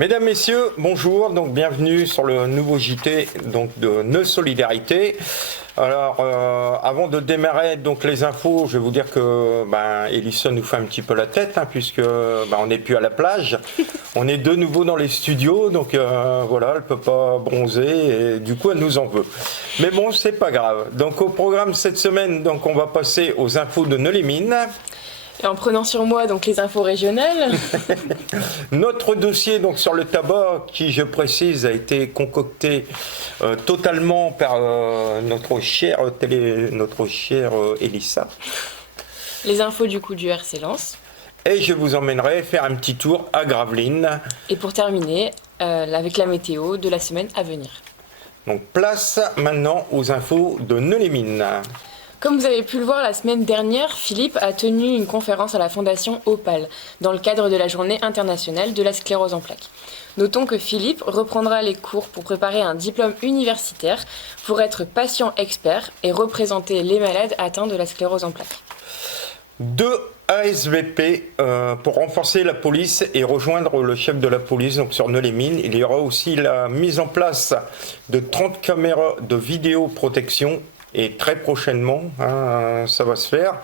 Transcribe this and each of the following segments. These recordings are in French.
Mesdames, Messieurs, bonjour, donc bienvenue sur le nouveau JT donc de Nœud Solidarité. Alors, avant de démarrer donc les infos, je vais vous dire que Elissa nous fait un petit peu la tête, puisque on n'est plus à la plage. On est de nouveau dans les studios, donc voilà, elle peut pas bronzer et du coup elle nous en veut. Mais bon, c'est pas grave. Donc au programme cette semaine, donc on va passer aux infos de Nœud-les-Mines. Et en prenant sur moi donc les infos régionales. Notre dossier donc sur le tabac, qui je précise a été concocté totalement par notre chère Elissa. Les infos du coup du RC Lens. Et je vous emmènerai faire un petit tour à Gravelines. Et pour terminer, avec la météo de la semaine à venir. Donc place maintenant aux infos de Nœud-les-Mines. Comme vous avez pu le voir la semaine dernière, Philippe a tenu une conférence à la Fondation Opal dans le cadre de la Journée internationale de la sclérose en plaques. Notons que Philippe reprendra les cours pour préparer un diplôme universitaire pour être patient expert et représenter les malades atteints de la sclérose en plaques. 2 ASVP pour renforcer la police et rejoindre le chef de la police donc sur Nœud-les-Mines. Il y aura aussi la mise en place de 30 caméras de vidéoprotection. Et très prochainement, ça va se faire.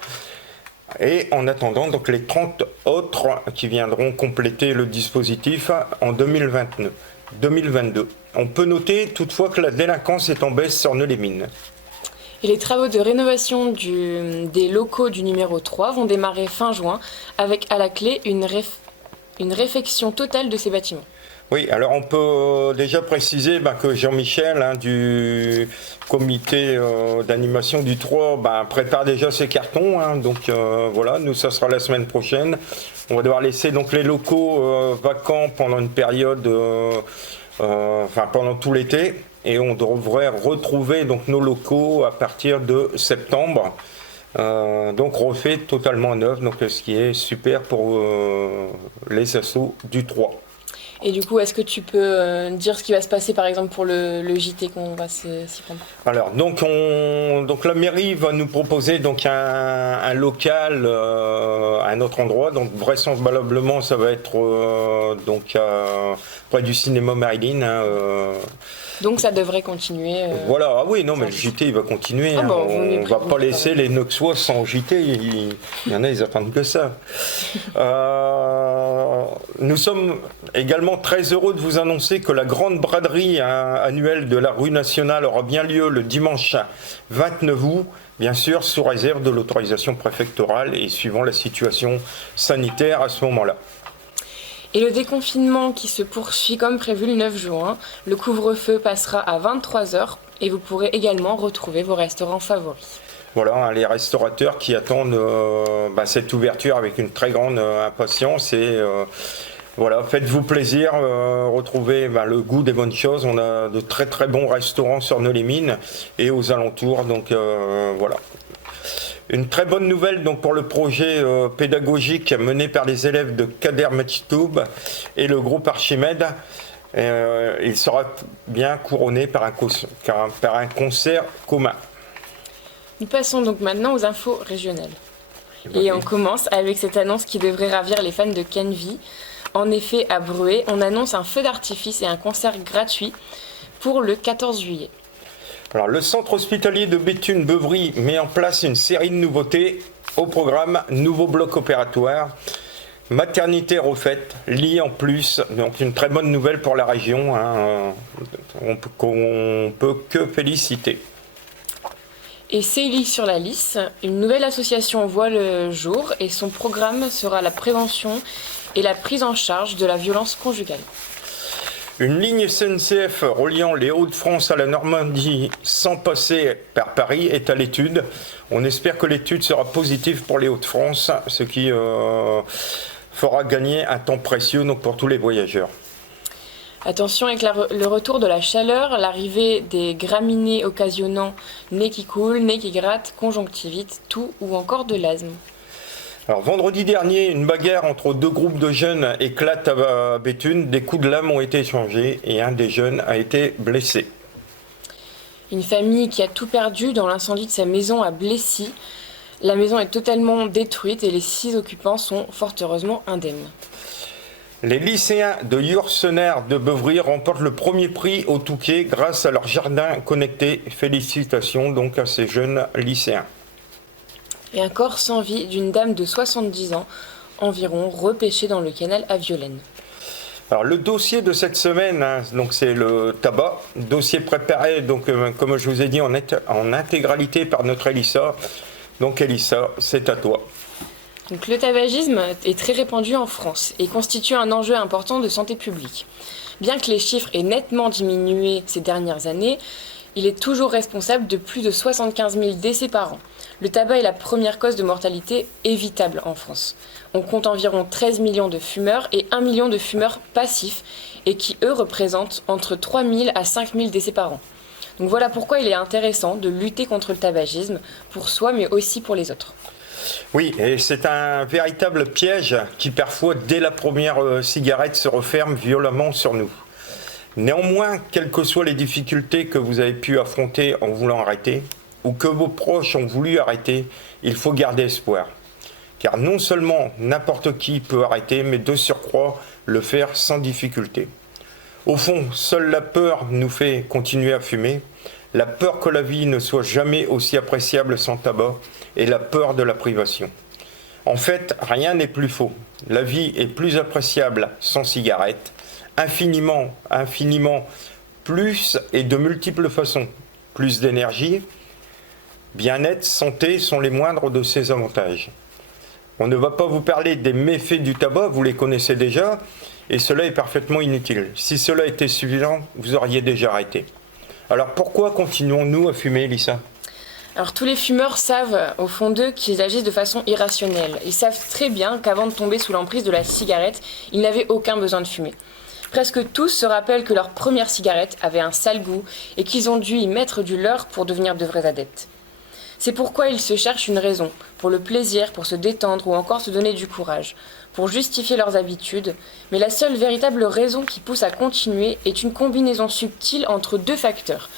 Et en attendant, donc les 30 autres qui viendront compléter le dispositif en 2022. On peut noter toutefois que la délinquance est en baisse sur Nœud-les-Mines. Et les travaux de rénovation des locaux du numéro 3 vont démarrer fin juin, avec à la clé une réfection totale de ces bâtiments. Oui, alors on peut déjà préciser que Jean-Michel du comité d'animation du 3 prépare déjà ses cartons. Donc voilà, nous ça sera la semaine prochaine. On va devoir laisser donc les locaux vacants pendant une période, pendant tout l'été. Et on devrait retrouver donc nos locaux à partir de septembre. Donc refait totalement neuf, donc ce qui est super pour les assos du 3. Et du coup, est-ce que tu peux dire ce qui va se passer, par exemple, pour le JT qu'on va s'y prendre ? Alors, donc la mairie va nous proposer donc un local à un autre endroit. Donc, vraisemblablement, ça va être près du cinéma Marilyn. Donc, ça devrait continuer. Voilà, mais le JT, il va continuer. On ne va pas laisser les Noxois sans JT. Il y en a, ils attendent que ça. Nous sommes également très heureux de vous annoncer que la grande braderie annuelle de la rue nationale aura bien lieu le dimanche 29 août, bien sûr sous réserve de l'autorisation préfectorale et suivant la situation sanitaire à ce moment-là. Et le déconfinement qui se poursuit comme prévu le 9 juin, le couvre-feu passera à 23h et vous pourrez également retrouver vos restaurants favoris. Voilà, les restaurateurs qui attendent cette ouverture avec une très grande impatience et voilà, faites-vous plaisir, retrouvez le goût des bonnes choses. On a de très très bons restaurants sur Nœud-les-Mines et aux alentours, donc voilà. Une très bonne nouvelle donc pour le projet pédagogique mené par les élèves de Kader Mechtoub et le groupe Archimède. Il sera bien couronné par un concert commun. Nous passons donc maintenant aux infos régionales. Et on commence avec cette annonce qui devrait ravir les fans de Kenvi. En effet, à Bruay, on annonce un feu d'artifice et un concert gratuit pour le 14 juillet. Alors, le centre hospitalier de Béthune-Beuvry met en place une série de nouveautés. Au programme, nouveau bloc opératoire, maternité refaite, lit en plus. Donc une très bonne nouvelle pour la région. On peut que féliciter. Et Célie sur la liste, une nouvelle association voit le jour et son programme sera la prévention et la prise en charge de la violence conjugale. Une ligne SNCF reliant les Hauts-de-France à la Normandie sans passer par Paris est à l'étude. On espère que l'étude sera positive pour les Hauts-de-France, ce qui fera gagner un temps précieux donc, pour tous les voyageurs. Attention avec le retour de la chaleur, l'arrivée des graminées occasionnant nez qui coule, nez qui gratte, conjonctivite, toux ou encore de l'asthme. Alors vendredi dernier, une bagarre entre deux groupes de jeunes éclate à Béthune. Des coups de lame ont été échangés et un des jeunes a été blessé. Une famille qui a tout perdu dans l'incendie de sa maison à Blessy. La maison est totalement détruite et les 6 occupants sont fort heureusement indemnes. Les lycéens de Yursener de Beuvry remportent le premier prix au Touquet grâce à leur jardin connecté. Félicitations donc à ces jeunes lycéens. Et un corps sans vie d'une dame de 70 ans environ repêché dans le canal à Violaine. Alors le dossier de cette semaine, donc c'est le tabac, dossier préparé donc comme je vous ai dit en intégralité par notre Elissa. Donc Elissa, c'est à toi. Donc, le tabagisme est très répandu en France et constitue un enjeu important de santé publique. Bien que les chiffres aient nettement diminué ces dernières années, il est toujours responsable de plus de 75 000 décès par an. Le tabac est la première cause de mortalité évitable en France. On compte environ 13 millions de fumeurs et 1 million de fumeurs passifs et qui, eux, représentent entre 3 000 à 5 000 décès par an. Donc voilà pourquoi il est intéressant de lutter contre le tabagisme pour soi mais aussi pour les autres. Oui, et c'est un véritable piège qui parfois, dès la première cigarette, se referme violemment sur nous. Néanmoins, quelles que soient les difficultés que vous avez pu affronter en voulant arrêter, ou que vos proches ont voulu arrêter, il faut garder espoir. Car non seulement n'importe qui peut arrêter, mais de surcroît le faire sans difficulté. Au fond, seule la peur nous fait continuer à fumer, la peur que la vie ne soit jamais aussi appréciable sans tabac, et la peur de la privation. En fait, rien n'est plus faux. La vie est plus appréciable sans cigarette, infiniment plus et de multiples façons. Plus d'énergie, bien-être, santé sont les moindres de ces avantages. On ne va pas vous parler des méfaits du tabac, vous les connaissez déjà, et cela est parfaitement inutile. Si cela était suffisant, vous auriez déjà arrêté. Alors pourquoi continuons-nous à fumer, Lisa ? Alors tous les fumeurs savent au fond d'eux qu'ils agissent de façon irrationnelle. Ils savent très bien qu'avant de tomber sous l'emprise de la cigarette, ils n'avaient aucun besoin de fumer. Presque tous se rappellent que leur première cigarette avait un sale goût et qu'ils ont dû y mettre du leur pour devenir de vrais adeptes. C'est pourquoi ils se cherchent une raison, pour le plaisir, pour se détendre ou encore se donner du courage, pour justifier leurs habitudes, mais la seule véritable raison qui pousse à continuer est une combinaison subtile entre deux facteurs.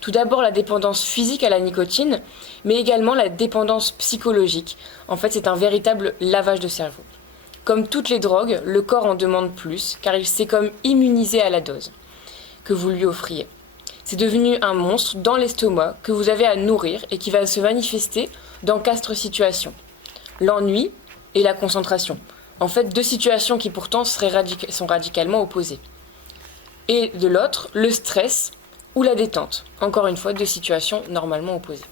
Tout d'abord la dépendance physique à la nicotine, mais également la dépendance psychologique. En fait, c'est un véritable lavage de cerveau. Comme toutes les drogues, le corps en demande plus, car il s'est comme immunisé à la dose que vous lui offriez. C'est devenu un monstre dans l'estomac que vous avez à nourrir et qui va se manifester dans 4 situations. L'ennui et la concentration. En fait, 2 situations qui pourtant sont radicalement opposées. Et de l'autre, le stress ou la détente. Encore une fois, 2 situations normalement opposées.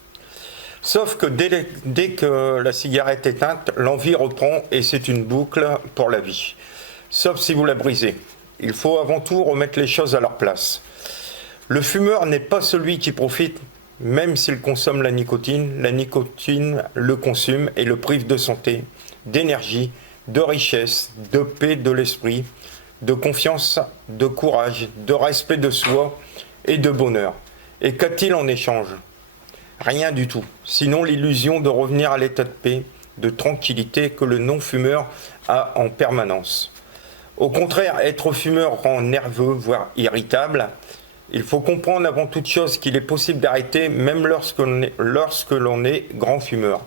Sauf que dès que la cigarette est éteinte, l'envie reprend et c'est une boucle pour la vie. Sauf si vous la brisez. Il faut avant tout remettre les choses à leur place. Le fumeur n'est pas celui qui profite, même s'il consomme la nicotine le consume et le prive de santé, d'énergie, de richesse, de paix de l'esprit, de confiance, de courage, de respect de soi et de bonheur. Et qu'a-t-il en échange ? Rien du tout, sinon l'illusion de revenir à l'état de paix, de tranquillité que le non-fumeur a en permanence. Au contraire, être fumeur rend nerveux, voire irritable. Il faut comprendre avant toute chose qu'il est possible d'arrêter même lorsque l'on est grand fumeur.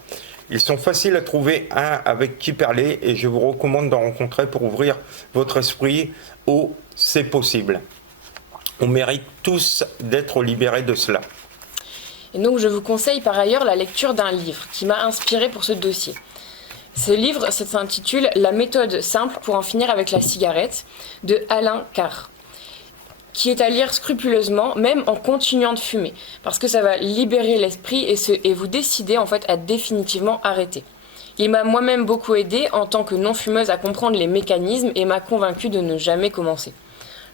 Ils sont faciles à trouver un avec qui parler et je vous recommande d'en rencontrer pour ouvrir votre esprit au « c'est possible ». On mérite tous d'être libérés de cela. Et donc je vous conseille par ailleurs la lecture d'un livre qui m'a inspiré pour ce dossier. Ce livre s'intitule « La méthode simple pour en finir avec la cigarette » de Alain Carr, qui est à lire scrupuleusement, même en continuant de fumer, parce que ça va libérer l'esprit et vous décider en fait à définitivement arrêter. Il m'a moi-même beaucoup aidé en tant que non-fumeuse à comprendre les mécanismes et m'a convaincue de ne jamais commencer.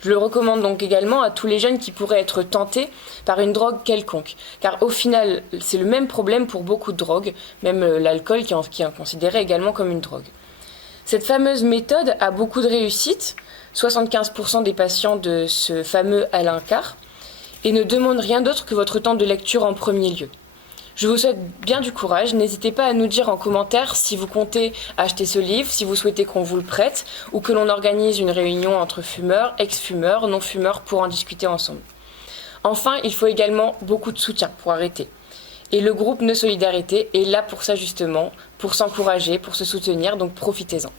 Je le recommande donc également à tous les jeunes qui pourraient être tentés par une drogue quelconque, car au final, c'est le même problème pour beaucoup de drogues, même l'alcool qui est considéré également comme une drogue. Cette fameuse méthode a beaucoup de réussite, 75% des patients de ce fameux Alain Carr, et ne demande rien d'autre que votre temps de lecture en premier lieu. Je vous souhaite bien du courage, n'hésitez pas à nous dire en commentaire si vous comptez acheter ce livre, si vous souhaitez qu'on vous le prête, ou que l'on organise une réunion entre fumeurs, ex-fumeurs, non-fumeurs pour en discuter ensemble. Enfin, il faut également beaucoup de soutien pour arrêter. Et le groupe Nos Solidarités est là pour ça justement, pour s'encourager, pour se soutenir, donc profitez-en.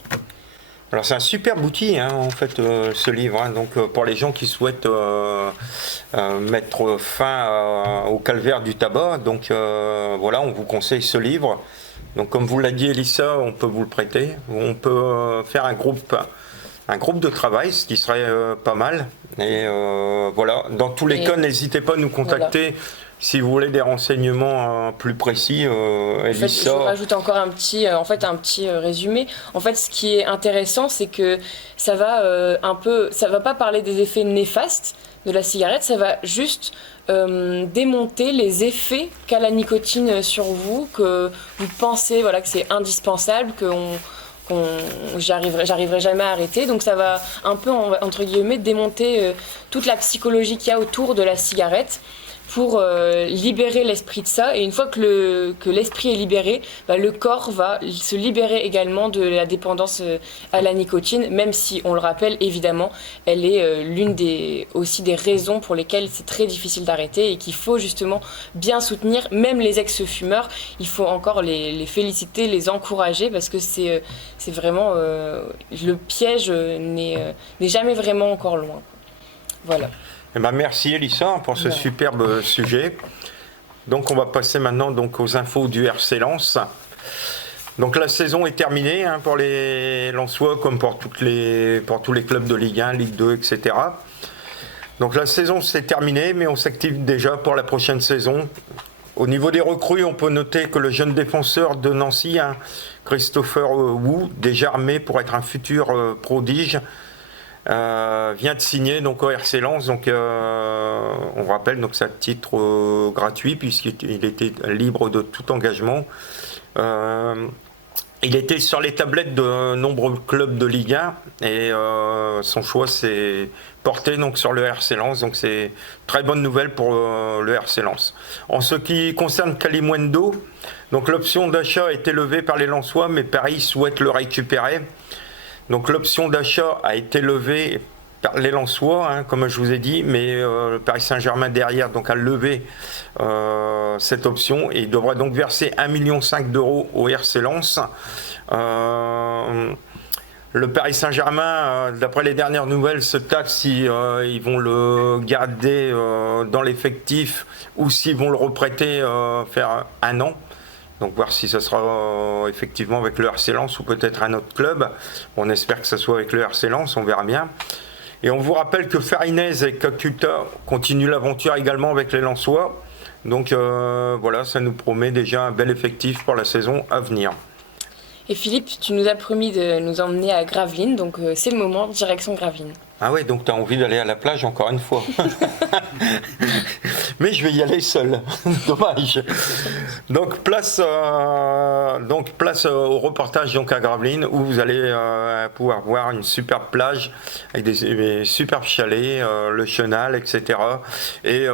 Alors c'est un super outil hein, en fait ce livre, hein. Donc pour les gens qui souhaitent mettre fin au calvaire du tabac, donc voilà, on vous conseille ce livre. Donc comme vous l'a dit Elissa, on peut vous le prêter, on peut faire un groupe de travail, ce qui serait pas mal. Et voilà, dans tous les cas, n'hésitez pas à nous contacter. Voilà. Si vous voulez des renseignements plus précis, Elissa. En fait, je rajoute encore un petit résumé. En fait, ce qui est intéressant, c'est que ça va ça va pas parler des effets néfastes de la cigarette, ça va juste démonter les effets qu'a la nicotine sur vous, que vous pensez que c'est indispensable, j'arriverai jamais à arrêter. Donc ça va un peu, entre guillemets, démonter toute la psychologie qu'il y a autour de la cigarette pour libérer l'esprit de ça. Et une fois que l'esprit est libéré, le corps va se libérer également de la dépendance à la nicotine, même si, on le rappelle, évidemment, elle est l'une aussi des raisons pour lesquelles c'est très difficile d'arrêter et qu'il faut justement bien soutenir, même les ex-fumeurs. Il faut encore les féliciter, les encourager, parce que c'est vraiment... le piège n'est jamais vraiment encore loin. Voilà. Eh ben merci Elissa pour ce superbe sujet. Donc on va passer maintenant aux infos du RC Lens. Donc la saison est terminée hein, pour les Lensois comme pour tous les clubs de Ligue 1, Ligue 2, etc. Donc la saison s'est terminée, mais on s'active déjà pour la prochaine saison. Au niveau des recrues, on peut noter que le jeune défenseur de Nancy, hein, Christopher Wu, déjà armé pour être un futur prodige, vient de signer donc au RC Lens. Donc on rappelle donc c'est à titre gratuit puisqu'il était libre de tout engagement. Il était sur les tablettes de nombreux clubs de Ligue 1 et son choix s'est porté donc sur le RC Lens. Donc c'est très bonne nouvelle pour le RC Lens. En ce qui concerne Kalimundo, donc l'option d'achat a été levée par les Lensois, mais Paris souhaite le récupérer. Donc l'option d'achat a été levée par les Lensois, hein, comme je vous ai dit, mais le Paris Saint-Germain derrière donc, a levé cette option et il devra donc verser 1,5 million d'euros au RC Lens. Le Paris Saint-Germain, d'après les dernières nouvelles, se taxe si ils vont le garder dans l'effectif ou s'ils vont le reprêter faire un an. Donc voir si ça sera effectivement avec le RC Lens ou peut-être un autre club. On espère que ça soit avec le RC Lens, on verra bien. Et on vous rappelle que Farinez et Kakuta continuent l'aventure également avec les Lensois. Donc voilà, ça nous promet déjà un bel effectif pour la saison à venir. Et Philippe, tu nous as promis de nous emmener à Gravelines, donc c'est le moment, direction Gravelines. Ah ouais, donc tu as envie d'aller à la plage encore une fois. Mais je vais y aller seul. Dommage. Donc place au reportage donc à Gravelines où vous allez pouvoir voir une superbe plage avec des superbes chalets, le chenal, etc. Et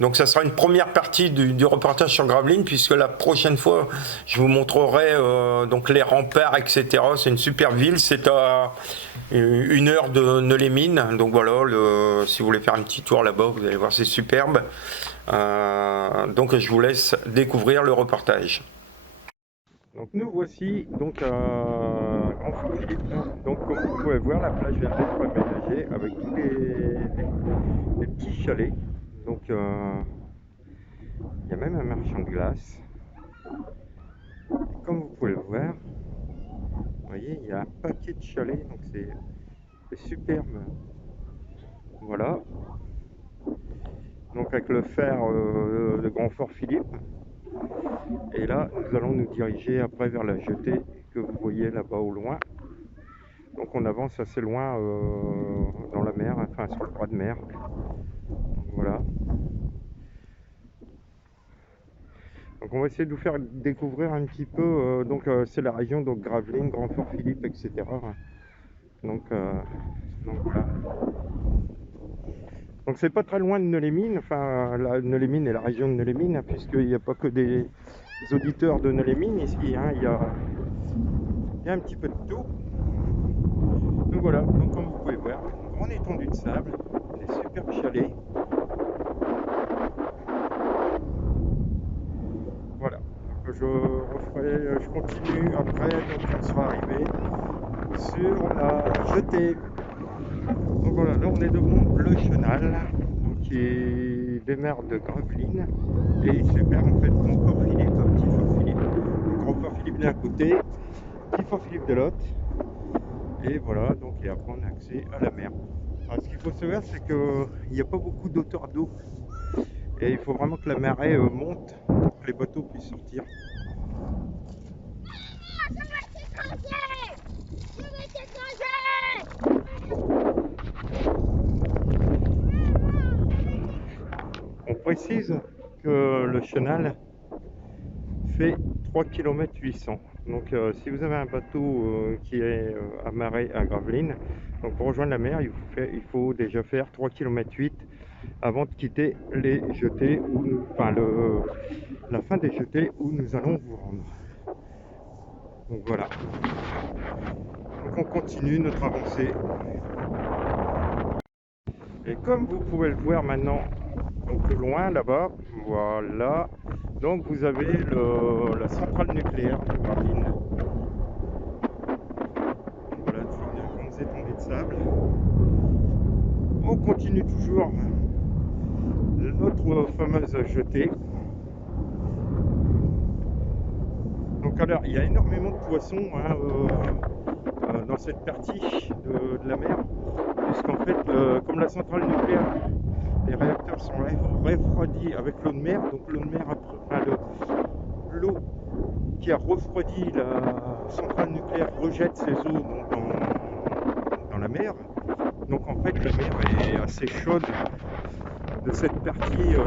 donc ça sera une première partie du reportage sur Gravelines, puisque la prochaine fois je vous montrerai donc les remparts, etc. C'est une super ville, c'est à 1 heure de Neulémine. Donc voilà, si vous voulez faire un petit tour là-bas, vous allez voir, c'est superbe. Donc je vous laisse découvrir le reportage. Donc nous voici donc à Grand Fort-Philippe. Donc comme vous pouvez voir, la plage vient d'être aménagée avec tous les petits chalets. Donc il y a même un marchand de glace. Comme vous pouvez le voir, vous voyez, il y a un paquet de chalets, donc c'est superbe. Voilà. Donc avec le fer de Grand Fort-Philippe. Et là, nous allons nous diriger après vers la jetée que vous voyez là-bas au loin. Donc on avance assez loin dans la mer, enfin sur le bras de mer. Voilà. Donc on va essayer de vous faire découvrir un petit peu, c'est la région donc Gravelines, Grand Fort-Philippe, etc. Donc voilà. Donc c'est pas très loin de Neulémine, enfin Neulémine est la région de Neulémine, hein, puisqu'il n'y a pas que des auditeurs de Neulémine ici, hein, il y a un petit peu de tout. Donc voilà, donc comme vous pouvez voir, une grande étendue de sable, des superbes chalets. Voilà, je continue après, donc on sera arrivé sur la jetée. Donc voilà, là on est devant le chenal, donc qui démarre de Gravelines et il se perd en fait Grand Fort Philippe, Petit Fort Philippe. Grand Fort Philippe d'un côté, Petit Fort Philippe de l'autre. Et voilà, donc et après on a accès à la mer. Alors, ce qu'il faut savoir, c'est qu'il n'y a pas beaucoup d'auteur d'eau et il faut vraiment que la marée monte pour que les bateaux puissent sortir. On précise que le chenal fait 3 km 800. Donc si vous avez un bateau qui est amarré à Gravelines, donc pour rejoindre la mer, il faut déjà faire 3 km 8 avant de quitter les jetées, la fin des jetées où nous allons vous rendre. Donc voilà. Donc on continue notre avancée. Et comme vous pouvez le voir maintenant, donc loin là-bas, voilà. Donc vous avez la centrale nucléaire de Gravelines. Voilà, toujours de grandes étendues de sable. On continue toujours notre fameuse jetée. Donc alors, il y a énormément de poissons dans cette partie de la mer, puisqu'en fait, comme la centrale nucléaire, les réacteurs sont refroidis avec l'eau de mer, donc l'eau de mer, l'eau qui a refroidi la centrale nucléaire rejette ses eaux donc, dans la mer. Donc en fait, la mer est assez chaude de cette partie, là.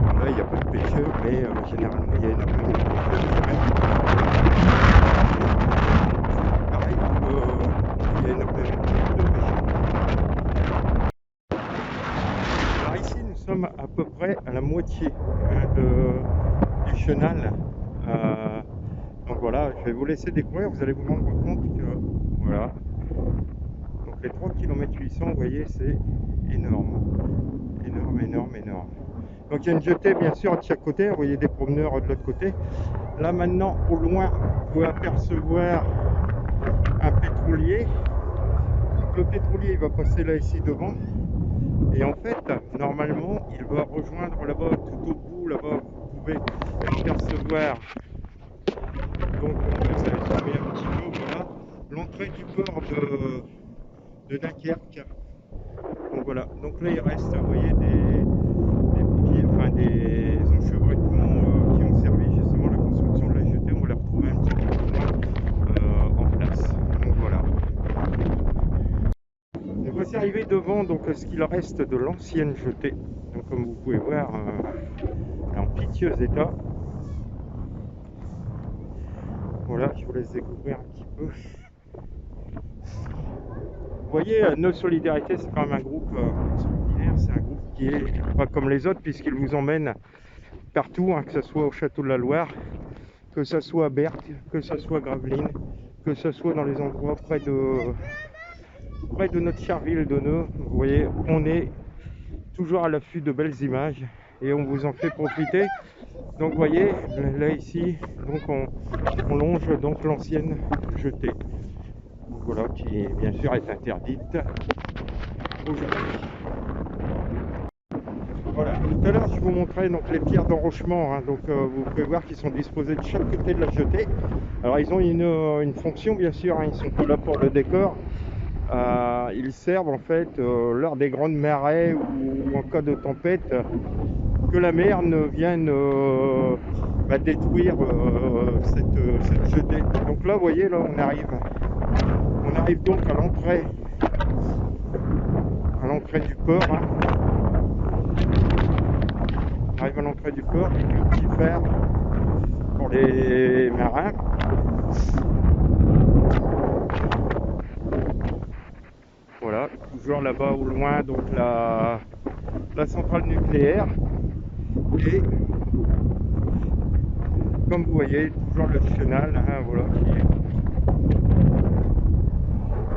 Donc là, il n'y a pas de pêcheurs, mais généralement, il y a énormément de pêcheurs. Pareil, il y a énormément de pêcheurs. Alors ici, nous sommes à peu près à la moitié du chenal. Donc voilà, je vais vous laisser découvrir, vous allez vous rendre compte que voilà. Donc les 3 km 800, vous voyez, c'est énorme. Énorme, énorme, énorme. Donc il y a une jetée bien sûr de chaque côté, vous voyez des promeneurs de l'autre côté. Là maintenant, au loin, vous pouvez apercevoir un pétrolier. Donc, le pétrolier il va passer là ici devant. Et en fait, normalement, il va rejoindre là-bas, tout au bout, là-bas, vous pouvez apercevoir. Donc ça va se faire un petit peu, voilà, l'entrée du port de Dunkerque. Donc voilà, donc là il reste, vous voyez, des enchevêtrements qui ont servi justement à la construction de la jetée. On va les retrouver un petit peu plus loin en place. Donc voilà. Donc voici arrivé devant donc ce qu'il reste de l'ancienne jetée. Donc comme vous pouvez voir, en piteux état. Voilà, je vous laisse découvrir un petit peu. Vous voyez, Nos Solidarités, c'est quand même un groupe extraordinaire. C'est un groupe qui est pas comme les autres, puisqu'il vous emmène partout, que ce soit au Château de la Loire, que ce soit à Berck, que ce soit à Gravelines, que ce soit dans les endroits près de notre chère ville de Nœux. Vous voyez, on est toujours à l'affût de belles images et on vous en fait profiter. Donc vous voyez, là ici, donc on longe donc l'ancienne jetée. Voilà, qui bien sûr est interdite aujourd'hui. Voilà, tout à l'heure je vous montrais donc les pierres d'enrochement, donc vous pouvez voir qu'ils sont disposés de chaque côté de la jetée. Alors ils ont une fonction bien sûr, ils sont pas là pour le décor. Ils servent en fait lors des grandes marées ou en cas de tempête, que la mer ne vienne détruire cette jetée. Donc là vous voyez, là on arrive donc à l'entrée du port. On arrive à l'entrée du port avec un petit phare pour les marins. Voilà, toujours là-bas au loin donc la centrale nucléaire. Et comme vous voyez, toujours le chenal, voilà,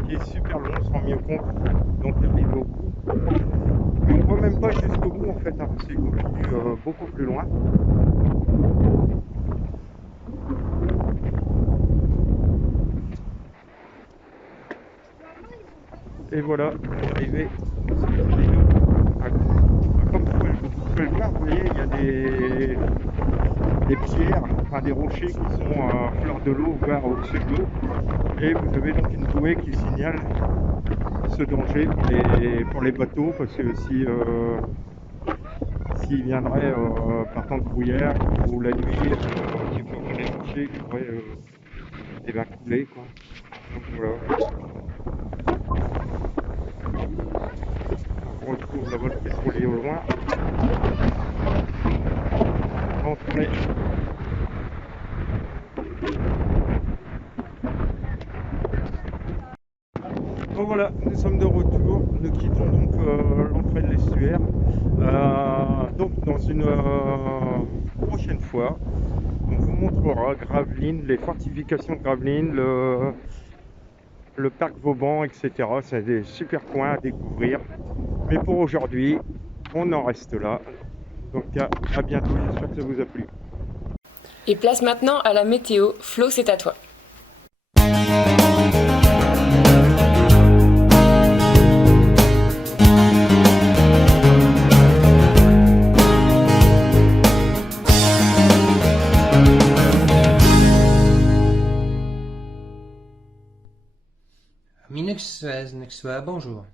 qui est super long, on se rend mieux compte. Donc il arrive au bout. Mais on ne voit même pas jusqu'au bout en fait, parce qu'il continue beaucoup plus loin. Et voilà, on est arrivé. Comme vous pouvez le voir, vous voyez, il y a des pierres, enfin des rochers qui sont à fleur de l'eau, voire au-dessus de l'eau. Et vous avez donc une bouée qui signale ce danger pour les bateaux, parce que s'ils viendraient partant de Bruyères ou la nuit, il faut avoir des rochers qui pourraient couler, quoi. Donc voilà. On retrouve la voie pétrolière au loin. On va tourner. Bon voilà, nous sommes de retour. Nous quittons donc l'entrée de l'estuaire. Donc dans une prochaine fois, on vous montrera Gravelines, les fortifications de Gravelines, le parc Vauban, etc. C'est des super coins à découvrir. Mais pour aujourd'hui, on en reste là. Donc à bientôt, j'espère que ça vous a plu. Et place maintenant à la météo. Flo, c'est à toi. Nexua, bonjour.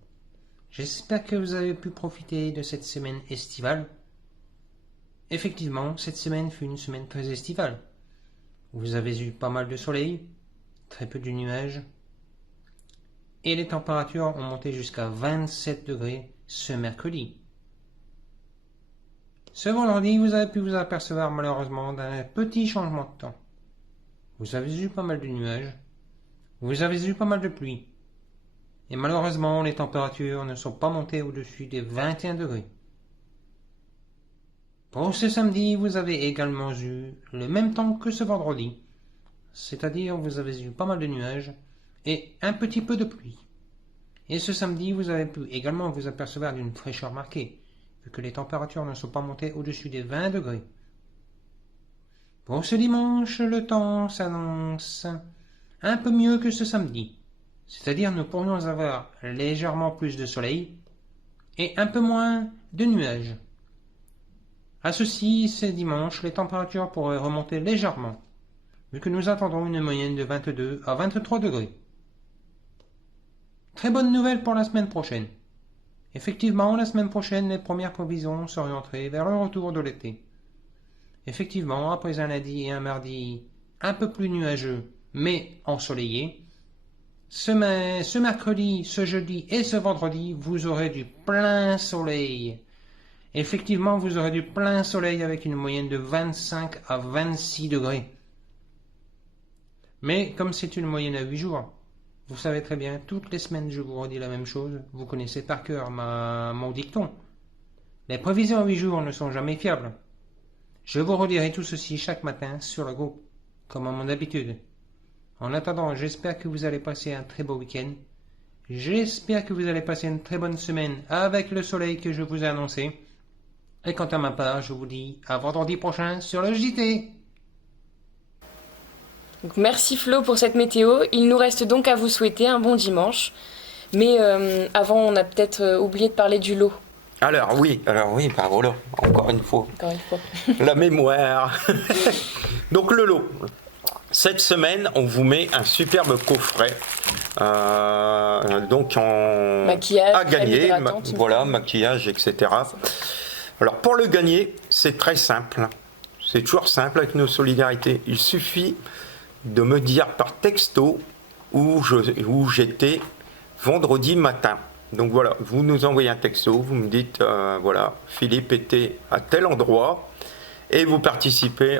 J'espère que vous avez pu profiter de cette semaine estivale. Effectivement, cette semaine fut une semaine très estivale. Vous avez eu pas mal de soleil, très peu de nuages, et les températures ont monté jusqu'à 27 degrés ce mercredi. Ce vendredi, vous avez pu vous apercevoir malheureusement d'un petit changement de temps. Vous avez eu pas mal de nuages, vous avez eu pas mal de pluie. Et malheureusement, les températures ne sont pas montées au-dessus des 21 degrés. Pour ce samedi, vous avez également eu le même temps que ce vendredi, c'est-à-dire vous avez eu pas mal de nuages et un petit peu de pluie. Et ce samedi, vous avez pu également vous apercevoir d'une fraîcheur marquée, vu que les températures ne sont pas montées au-dessus des 20 degrés. Pour ce dimanche, le temps s'annonce un peu mieux que ce samedi. C'est-à-dire nous pourrions avoir légèrement plus de soleil et un peu moins de nuages. À ceci, ce dimanche, les températures pourraient remonter légèrement, vu que nous attendons une moyenne de 22 à 23 degrés. Très bonne nouvelle pour la semaine prochaine. Effectivement, la semaine prochaine, les premières prévisions s'orienteraient vers le retour de l'été. Effectivement, après un lundi et un mardi un peu plus nuageux, mais ensoleillés, ce mercredi, ce jeudi et ce vendredi, vous aurez du plein soleil. Effectivement, vous aurez du plein soleil avec une moyenne de 25 à 26 degrés. Mais comme c'est une moyenne à 8 jours, vous savez très bien, toutes les semaines je vous redis la même chose, vous connaissez par cœur mon dicton. Les prévisions à 8 jours ne sont jamais fiables. Je vous redirai tout ceci chaque matin sur le groupe, comme à mon habitude. En attendant, j'espère que vous allez passer un très beau week-end. J'espère que vous allez passer une très bonne semaine avec le soleil que je vous ai annoncé. Et quant à ma part, je vous dis à vendredi prochain sur le JT. Donc, merci Flo pour cette météo. Il nous reste donc à vous souhaiter un bon dimanche. Mais avant, on a peut-être oublié de parler du lot. Alors oui, bah voilà, encore une fois. Encore une fois. La mémoire. Donc le lot. Cette semaine, on vous met un superbe coffret, donc en maquillage, à gagner, voilà, maquillage, etc. Alors pour le gagner, c'est très simple. C'est toujours simple avec nos solidarités. Il suffit de me dire par texto où j'étais vendredi matin. Donc voilà, vous nous envoyez un texto, vous me dites, voilà, Philippe était à tel endroit. Et vous participerez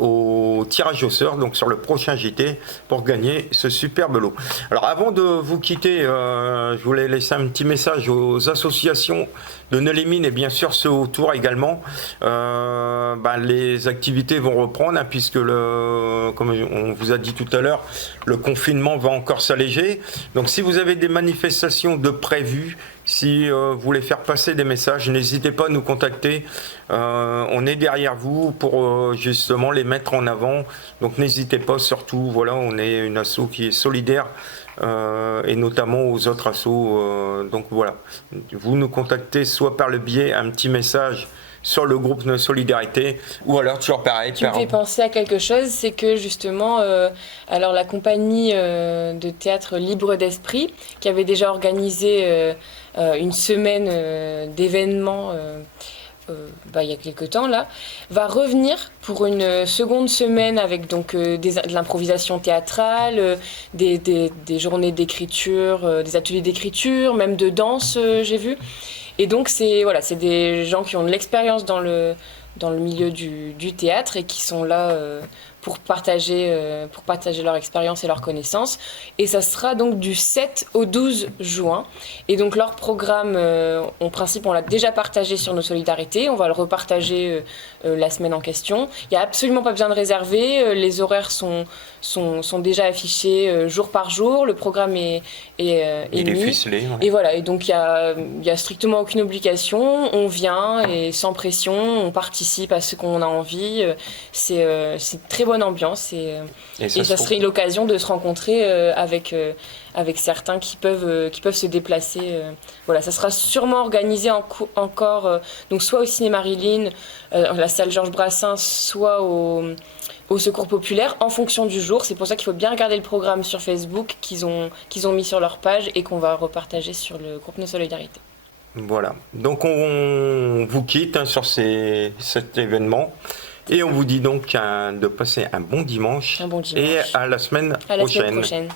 au tirage au sort, donc sur le prochain JT, pour gagner ce superbe lot. Alors avant de vous quitter, je voulais laisser un petit message aux associations de Nœux-les-Mines et bien sûr ceux autour également. Les activités vont reprendre, hein, puisque comme on vous a dit tout à l'heure, le confinement va encore s'alléger. Donc si vous avez des manifestations de prévues, Si vous voulez faire passer des messages, n'hésitez pas à nous contacter. On est derrière vous pour justement les mettre en avant. Donc n'hésitez pas, surtout, voilà, on est une asso qui est solidaire et notamment aux autres assos. Donc voilà, vous nous contactez soit par le biais un petit message sur le groupe de solidarité, ou alors toujours pareil. Tu me fais penser à quelque chose, c'est que justement, alors la compagnie de théâtre Libre d'Esprit, qui avait déjà organisé une semaine d'événements il y a quelques temps là, va revenir pour une seconde semaine avec donc de l'improvisation théâtrale, des journées d'écriture, des ateliers d'écriture, même de danse, j'ai vu. Et donc c'est des gens qui ont de l'expérience dans le milieu du théâtre et qui sont là pour partager leur expérience et leurs connaissances. Et ça sera donc du 7 au 12 juin. Et donc leur programme, en principe, on l'a déjà partagé sur nos solidarités. On va le repartager la semaine en question. Il n'y a absolument pas besoin de réserver. Les horaires sont déjà affichés jour par jour. Le programme est il est ficelé. Ouais. Et voilà. Et donc il y a strictement aucune obligation. On vient et sans pression, on participe à ce qu'on a envie. C'est très bonne ambiance et ça serait l'occasion de se rencontrer avec certains qui peuvent se déplacer. Voilà, ça sera sûrement organisé encore donc soit au cinéma Marilyn, la salle Georges Brassens, soit au Secours Populaire en fonction du jour. C'est pour ça qu'il faut bien regarder le programme sur Facebook qu'ils ont mis sur leur page et qu'on va repartager sur le groupe de solidarité. Voilà, donc on vous quitte sur cet événement. Et on vous dit donc de passer un bon dimanche. Un bon dimanche. Et à la semaine prochaine. À la semaine prochaine.